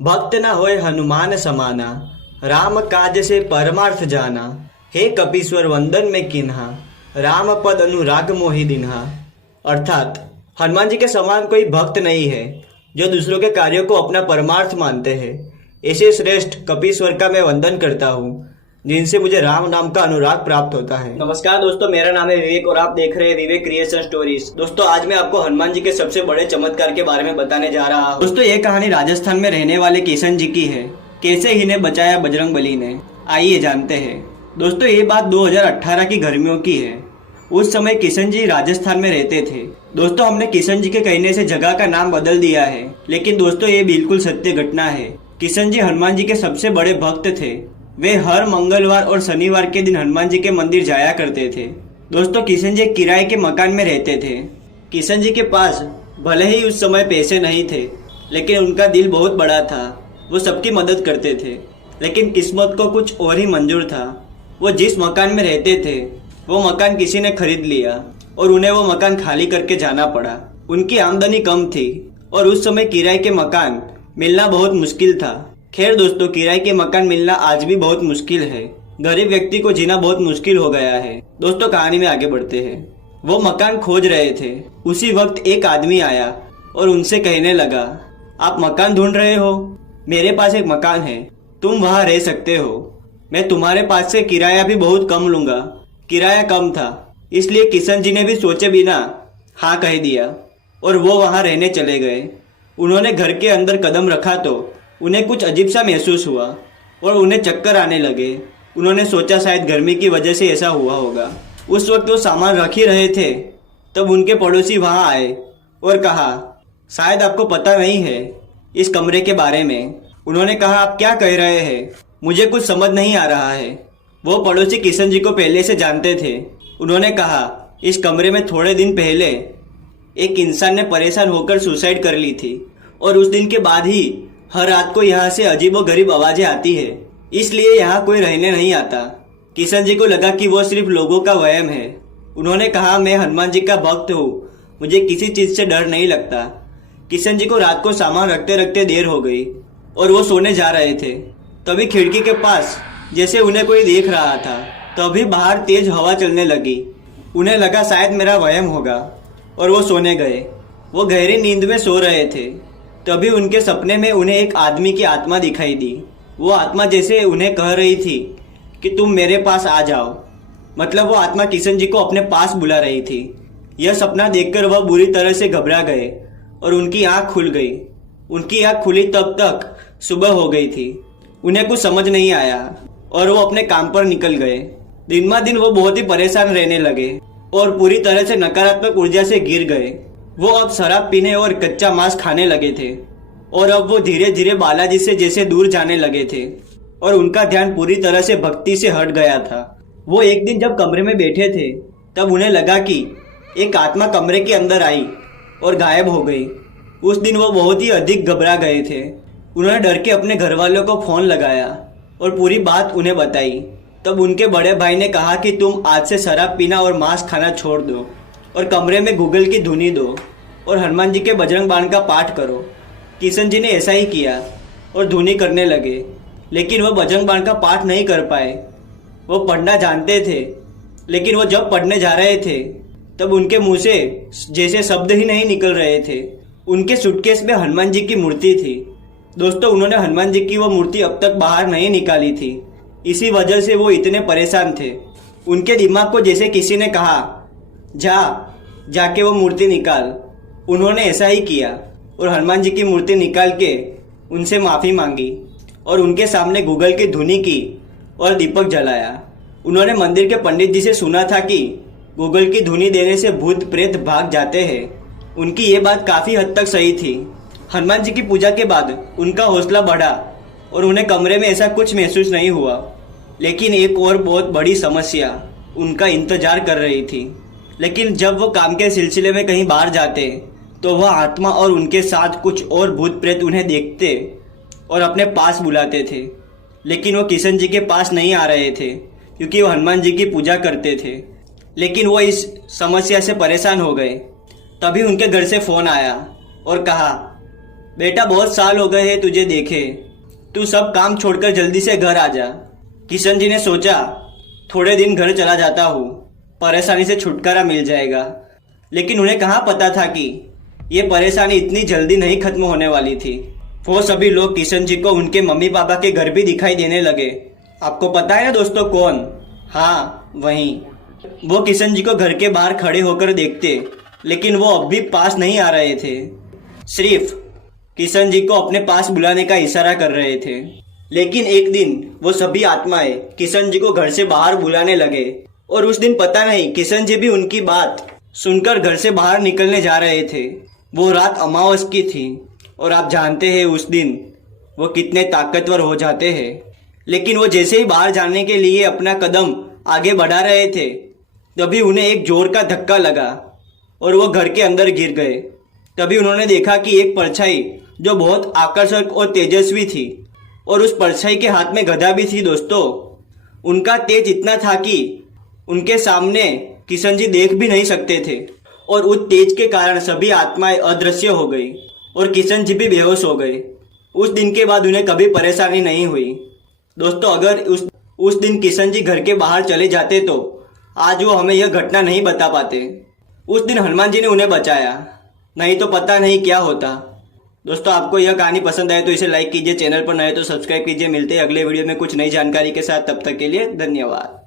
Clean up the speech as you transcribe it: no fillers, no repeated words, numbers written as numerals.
भक्त न होय हनुमान समाना, राम काज से परमार्थ जाना। हे कपीश्वर वंदन में किन्हा, राम पद अनुराग मोहि दिन्हा। अर्थात हनुमान जी के समान कोई भक्त नहीं है जो दूसरों के कार्यों को अपना परमार्थ मानते हैं। ऐसे श्रेष्ठ कपीश्वर का मैं वंदन करता हूँ जिनसे मुझे राम नाम का अनुराग प्राप्त होता है। नमस्कार दोस्तों, मेरा नाम है विवेक और आप देख रहे हैं विवेक क्रिएशन स्टोरीज। दोस्तों, आज मैं आपको हनुमान जी के सबसे बड़े चमत्कार के बारे में बताने जा रहा हूँ। दोस्तों, ये कहानी राजस्थान में रहने वाले किशन जी की है। कैसे इन्हें बचाया बजरंगबली ने, आइए जानते हैं। दोस्तों, ये बात 2018 की गर्मियों की है। उस समय किशन जी राजस्थान में रहते थे। दोस्तों, हमने किशन जी के कहने से जगह का नाम बदल दिया है, लेकिन दोस्तों ये बिल्कुल सत्य घटना है। किशन जी हनुमान जी के सबसे बड़े भक्त थे। वे हर मंगलवार और शनिवार के दिन हनुमान जी के मंदिर जाया करते थे। दोस्तों, किशन जी किराए के मकान में रहते थे। किशन जी के पास भले ही उस समय पैसे नहीं थे, लेकिन उनका दिल बहुत बड़ा था। वो सबकी मदद करते थे, लेकिन किस्मत को कुछ और ही मंजूर था। वो जिस मकान में रहते थे वो मकान किसी ने खरीद लिया और उन्हें वो मकान खाली करके जाना पड़ा। उनकी आमदनी कम थी और उस समय किराए के मकान मिलना बहुत मुश्किल था। खैर दोस्तों, किराए के मकान मिलना आज भी बहुत मुश्किल है। गरीब व्यक्ति को जीना बहुत मुश्किल हो गया है। दोस्तों, कहानी में आगे बढ़ते हैं। वो मकान खोज रहे थे। उसी वक्त एक आदमी आया और उनसे कहने लगा, आप मकान ढूंढ रहे हो? मेरे पास एक मकान है, तुम वहाँ रह सकते हो। मैं तुम्हारे पास से किराया भी बहुत कम लूंगा। किराया कम था, इसलिए किशन जी ने भी सोचे बिना हाँ कह दिया और वो वहाँ रहने चले गए। उन्होंने घर के अंदर कदम रखा तो उन्हें कुछ अजीब सा महसूस हुआ और उन्हें चक्कर आने लगे। उन्होंने सोचा शायद गर्मी की वजह से ऐसा हुआ होगा। उस वक्त वो सामान रख ही रहे थे, तब उनके पड़ोसी वहाँ आए और कहा, शायद आपको पता नहीं है इस कमरे के बारे में। उन्होंने कहा, आप क्या कह रहे हैं? मुझे कुछ समझ नहीं आ रहा है। वो पड़ोसी किशन जी को पहले से जानते थे। उन्होंने कहा, इस कमरे में थोड़े दिन पहले एक इंसान ने परेशान होकर सुसाइड कर ली थी और उस दिन के बाद ही हर रात को यहाँ से अजीबोगरीब आवाजें आती है, इसलिए यहाँ कोई रहने नहीं आता। किशन जी को लगा कि वो सिर्फ लोगों का वहम है। उन्होंने कहा, मैं हनुमान जी का भक्त हूँ, मुझे किसी चीज से डर नहीं लगता। किशन जी को रात को सामान रखते रखते देर हो गई और वो सोने जा रहे थे। तभी खिड़की के पास जैसे उन्हें कोई देख रहा था। तभी बाहर तेज हवा चलने लगी। उन्हें लगा शायद मेरा वहम होगा और वो सोने गए। वो गहरी नींद में सो रहे थे। तभी उनके सपने में उन्हें एक आदमी की आत्मा दिखाई दी। वो आत्मा जैसे उन्हें कह रही थी कि तुम मेरे पास आ जाओ। मतलब वो आत्मा किशन जी को अपने पास बुला रही थी। यह सपना देखकर वह बुरी तरह से घबरा गए और उनकी आंख खुल गई। उनकी आंख खुली तब तक सुबह हो गई थी। उन्हें कुछ समझ नहीं आया और वो अपने काम पर निकल गए। दिन ब दिन वो बहुत ही परेशान रहने लगे और पूरी तरह से नकारात्मक ऊर्जा से गिर गए। वो अब शराब पीने और कच्चा मांस खाने लगे थे और अब वो धीरे धीरे बालाजी से जैसे दूर जाने लगे थे और उनका ध्यान पूरी तरह से भक्ति से हट गया था। वो एक दिन जब कमरे में बैठे थे तब उन्हें लगा कि एक आत्मा कमरे के अंदर आई और गायब हो गई। उस दिन वो बहुत ही अधिक घबरा गए थे। उन्होंने डर के अपने घर वालों को फोन लगाया और पूरी बात उन्हें बताई। तब उनके बड़े भाई ने कहा कि तुम आज से शराब पीना और मांस खाना छोड़ दो और कमरे में गूगल की धुनी दो और हनुमान जी के बजरंग बाण का पाठ करो। किशन जी ने ऐसा ही किया और धुनी करने लगे, लेकिन वह बजरंग बाण का पाठ नहीं कर पाए। वो पढ़ना जानते थे, लेकिन वो जब पढ़ने जा रहे थे तब उनके मुंह से जैसे शब्द ही नहीं निकल रहे थे। उनके सूटकेस में हनुमान जी की मूर्ति थी। दोस्तों, उन्होंने हनुमान जी की वो मूर्ति अब तक बाहर नहीं निकाली थी। इसी वजह से वो इतने परेशान थे। उनके दिमाग को जैसे किसी ने कहा, जाके वो मूर्ति निकाल। उन्होंने ऐसा ही किया और हनुमान जी की मूर्ति निकाल के उनसे माफ़ी मांगी और उनके सामने गूगल की धुनी की और दीपक जलाया। उन्होंने मंदिर के पंडित जी से सुना था कि गूगल की धुनी देने से भूत प्रेत भाग जाते हैं। उनकी ये बात काफ़ी हद तक सही थी। हनुमान जी की पूजा के बाद उनका हौसला बढ़ा और उन्हें कमरे में ऐसा कुछ महसूस नहीं हुआ। लेकिन एक और बहुत बड़ी समस्या उनका इंतजार कर रही थी। लेकिन जब वो काम के सिलसिले में कहीं बाहर जाते तो वह आत्मा और उनके साथ कुछ और भूत प्रेत उन्हें देखते और अपने पास बुलाते थे। लेकिन वो किशन जी के पास नहीं आ रहे थे क्योंकि वो हनुमान जी की पूजा करते थे। लेकिन वो इस समस्या से परेशान हो गए। तभी उनके घर से फ़ोन आया और कहा, बेटा बहुत साल हो गए हैं तुझे देखे, तू सब काम छोड़कर जल्दी से घर आ जा। किशन जी ने सोचा थोड़े दिन घर चला जाता हूँ, परेशानी से छुटकारा मिल जाएगा। लेकिन उन्हें कहाँ पता था कि ये परेशानी इतनी जल्दी नहीं खत्म होने वाली थी। वो सभी लोग किशन जी को उनके मम्मी पापा के घर भी दिखाई देने लगे। आपको पता है ना दोस्तों कौन? हाँ वही। वो किशन जी को घर के बाहर खड़े होकर देखते, लेकिन वो अब भी पास नहीं आ रहे थे, सिर्फ किशन जी को अपने पास बुलाने का इशारा कर रहे थे। लेकिन एक दिन वो सभी आत्माएं किशन जी को घर से बाहर बुलाने लगे, और उस दिन पता नहीं किशन जी भी उनकी बात सुनकर घर से बाहर निकलने जा रहे थे। वो रात अमावस की थी, और आप जानते हैं उस दिन वो कितने ताकतवर हो जाते हैं। लेकिन वो जैसे ही बाहर जाने के लिए अपना कदम आगे बढ़ा रहे थे, तभी उन्हें एक जोर का धक्का लगा और वो घर के अंदर गिर गए। तभी उन्होंने देखा कि एक परछाई जो बहुत आकर्षक और तेजस्वी थी, और उस परछाई के हाथ में गदा भी थी दोस्तों। उनका तेज इतना था कि उनके सामने किशन जी देख भी नहीं सकते थे, और उस तेज के कारण सभी आत्माएं अदृश्य हो गई और किशन जी भी बेहोश हो गए। उस दिन के बाद उन्हें कभी परेशानी नहीं हुई। दोस्तों अगर उस दिन किशन जी घर के बाहर चले जाते तो आज वो हमें यह घटना नहीं बता पाते। उस दिन हनुमान जी ने उन्हें बचाया, नहीं तो पता नहीं क्या होता। दोस्तों आपको यह कहानी पसंद आए तो इसे लाइक कीजिए, चैनल पर नए तो सब्सक्राइब कीजिए। मिलते हैं अगले वीडियो में कुछ नई जानकारी के साथ, तब तक के लिए धन्यवाद।